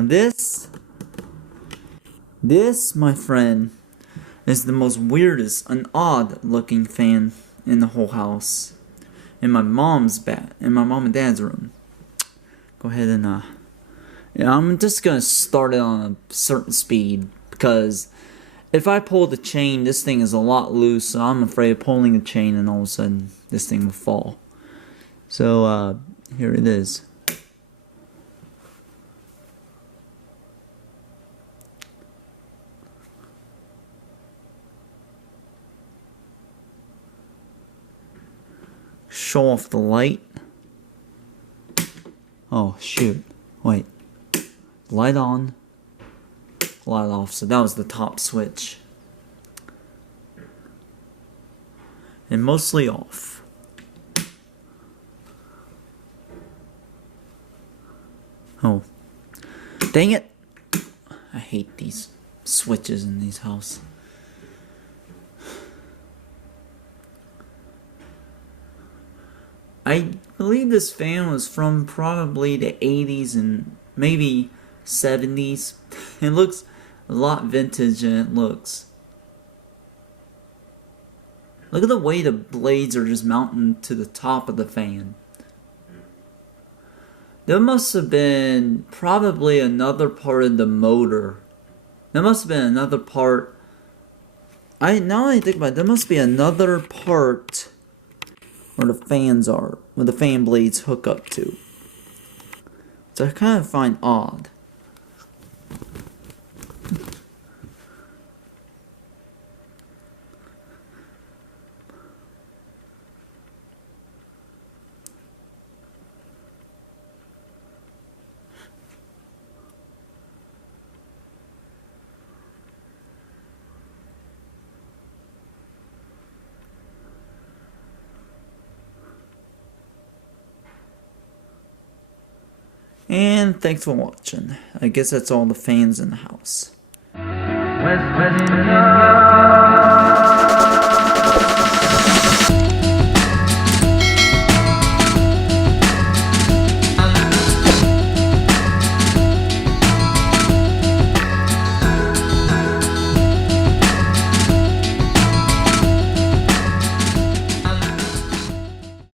Now this, my friend, is the most weirdest and odd looking fan in the whole house. In my mom and dad's room. Go ahead and yeah, I'm just gonna start it on a certain speed because if I pull the chain, this thing is a lot loose, so I'm afraid of pulling the chain and all of a sudden this thing will fall. So here it is. Show off the light. Oh shoot, wait. Light on, light off, so that was the top switch. And mostly off. Oh, dang it! I hate these switches in these houses. I believe this fan was from probably the 80s and maybe 70s. It looks a lot vintage and it looks. Look at the way the blades are just mounted to the top of the fan. There must have been probably another part of the motor. There must have been another part. Now I think about it, there must be another part where the fans are, where the fan blades hook up to. So I kind of find odd. And thanks for watching. I guess that's all the fans in the house. West Virginia.